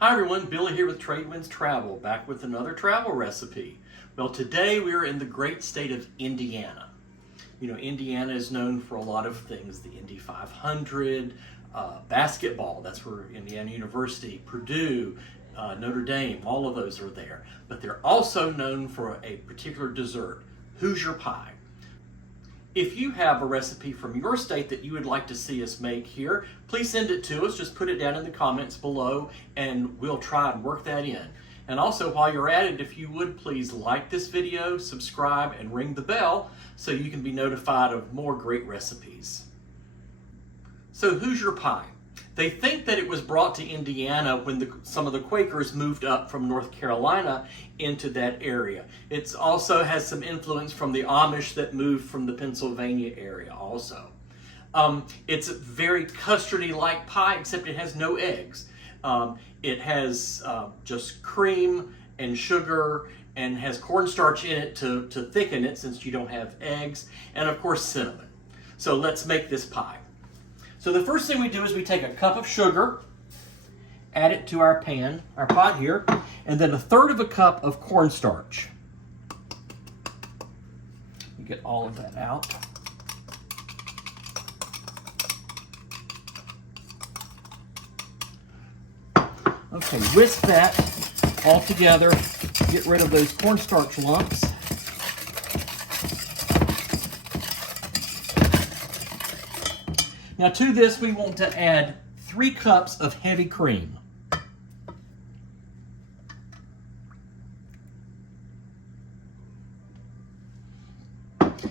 Hi everyone, Billy here with Tradewinds Travel, back with another travel recipe. Well, today we are in the great state of Indiana. You know, Indiana is known for a lot of things, the Indy 500, basketball, that's where Indiana University, Purdue, Notre Dame, all of those are there. But they're also known for a particular dessert, Hoosier Pie. If you have a recipe from your state that you would like to see us make here, please send it to us. Just put it down in the comments below and we'll try and work that in. And also, while you're at it, if you would please like this video, subscribe, and ring the bell so you can be notified of more great recipes. So Hoosier Pie. They think that it was brought to Indiana when some of the Quakers moved up from North Carolina into that area. It also has some influence from the Amish that moved from the Pennsylvania area also. It's a very custardy-like pie, except it has no eggs. It has just cream and sugar and has cornstarch in it to thicken it since you don't have eggs, and of course cinnamon. So let's make this pie. So the first thing we do is we take a cup of sugar, add it to our pan, our pot here, and then 1/3 of a cup of cornstarch. You get all of that out. Okay, whisk that all together, get rid of those cornstarch lumps. Now to this, we want to add 3 cups of heavy cream.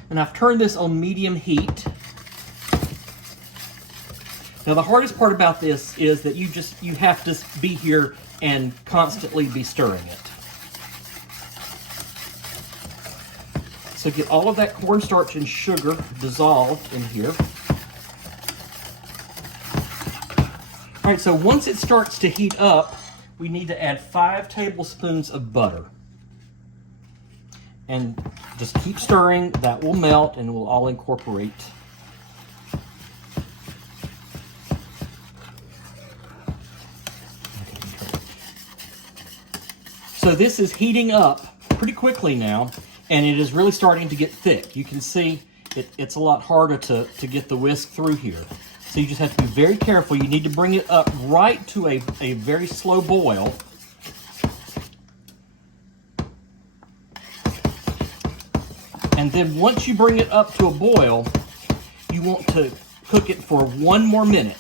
And I've turned this on medium heat. Now the hardest part about this is that you have to be here and constantly be stirring it. So get all of that cornstarch and sugar dissolved in here. All right, so once it starts to heat up, we need to add 5 tablespoons of butter. And just keep stirring, that will melt and will all incorporate. So this is heating up pretty quickly now, and it is really starting to get thick. You can see it's a lot harder to get the whisk through here. So you just have to be very careful. You need to bring it up right to a very slow boil. And then once you bring it up to a boil, you want to cook it for 1 more minute.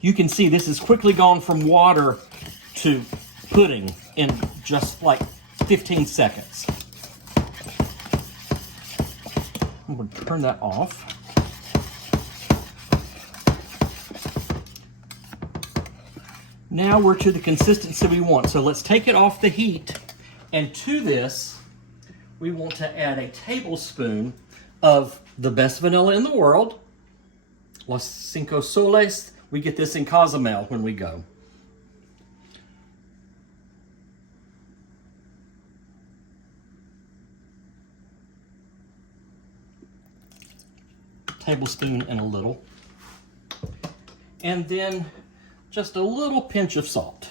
You can see this has quickly gone from water to pudding in just like 15 seconds. I'm going to turn that off. Now we're to the consistency we want. So let's take it off the heat. And to this, we want to add a tablespoon of the best vanilla in the world, Los Cinco Soles. We get this in Cozumel when we go. Tablespoon and a little. And then just a little pinch of salt.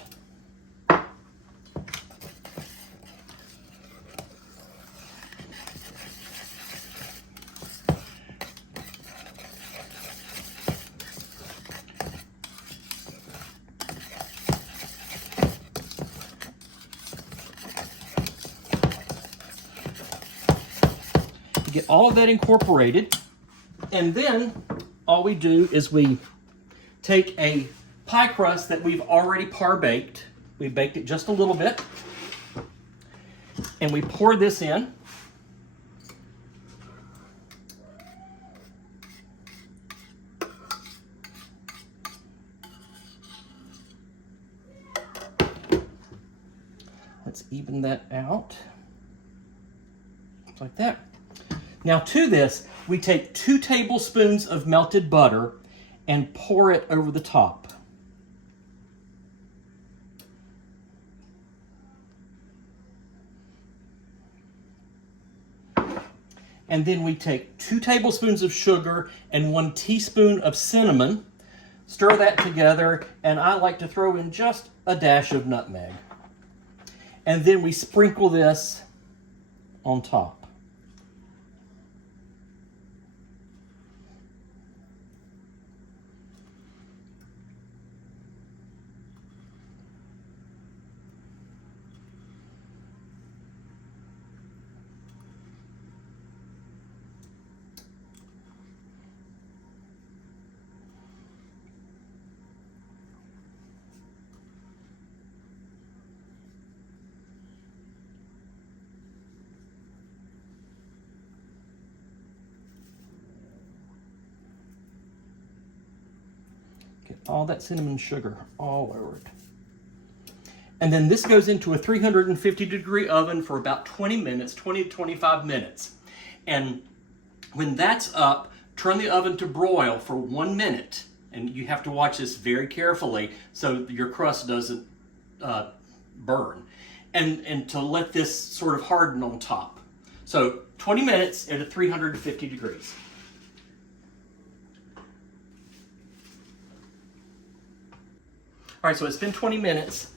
Get all of that incorporated. And then all we do is we take a pie crust that we've already par-baked. We baked it just a little bit. And we pour this in. Let's even that out. Like that. Now to this, we take 2 tablespoons of melted butter and pour it over the top. And then we take 2 tablespoons of sugar and 1 teaspoon of cinnamon. Stir that together, and I like to throw in just a dash of nutmeg. And then we sprinkle this on top. Get all that cinnamon sugar all over it. And then this goes into a 350-degree oven for about 20 minutes, 20 to 25 minutes. And when that's up, turn the oven to broil for 1 minute. And you have to watch this very carefully so your crust doesn't burn. And to let this sort of harden on top. So 20 minutes at a 350 degrees. All right, so it's been 20 minutes.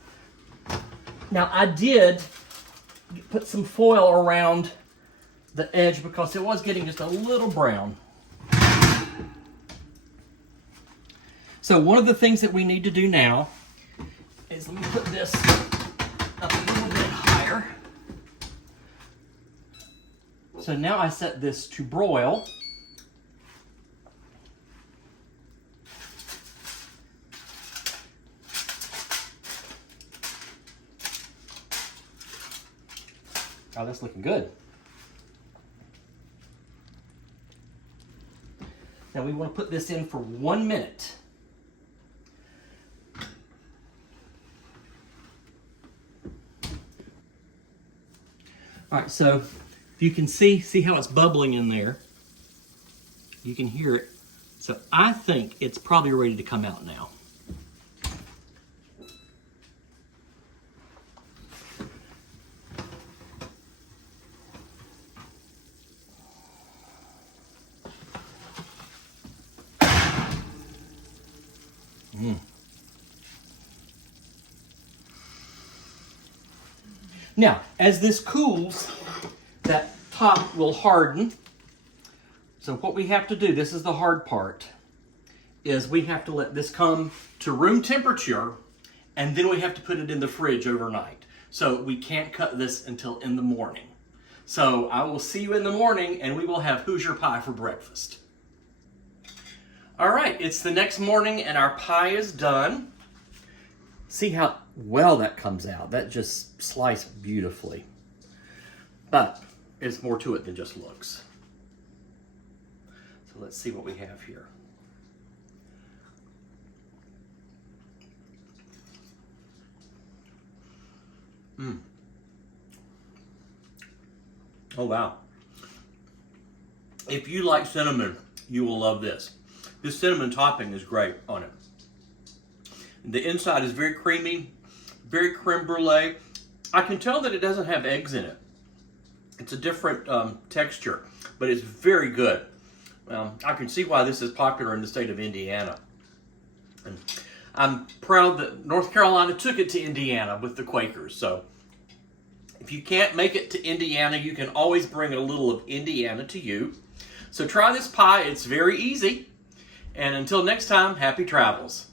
Now I did put some foil around the edge because it was getting just a little brown. So one of the things that we need to do now is, let me put this up a little bit higher. So now I set this to broil. Oh, that's looking good. Now we want to put this in for 1 minute. All right, so if you can see how it's bubbling in there. You can hear it. So I think it's probably ready to come out now. Now, as this cools, that top will harden. So what we have to do, this is the hard part, is we have to let this come to room temperature, and then we have to put it in the fridge overnight. So we can't cut this until in the morning. So I will see you in the morning, and we will have Hoosier pie for breakfast. All right, it's the next morning, and our pie is done. See how well that comes out. That just sliced beautifully. But there's more to it than just looks. So let's see what we have here. Oh, wow. If you like cinnamon, you will love this. This cinnamon topping is great on it. The inside is very creamy, very creme brulee. I can tell that it doesn't have eggs in it. It's a different texture, but it's very good. I can see why this is popular in the state of Indiana. And I'm proud that North Carolina took it to Indiana with the Quakers. So if you can't make it to Indiana, you can always bring a little of Indiana to you. So try this pie. It's very easy. And until next time, happy travels.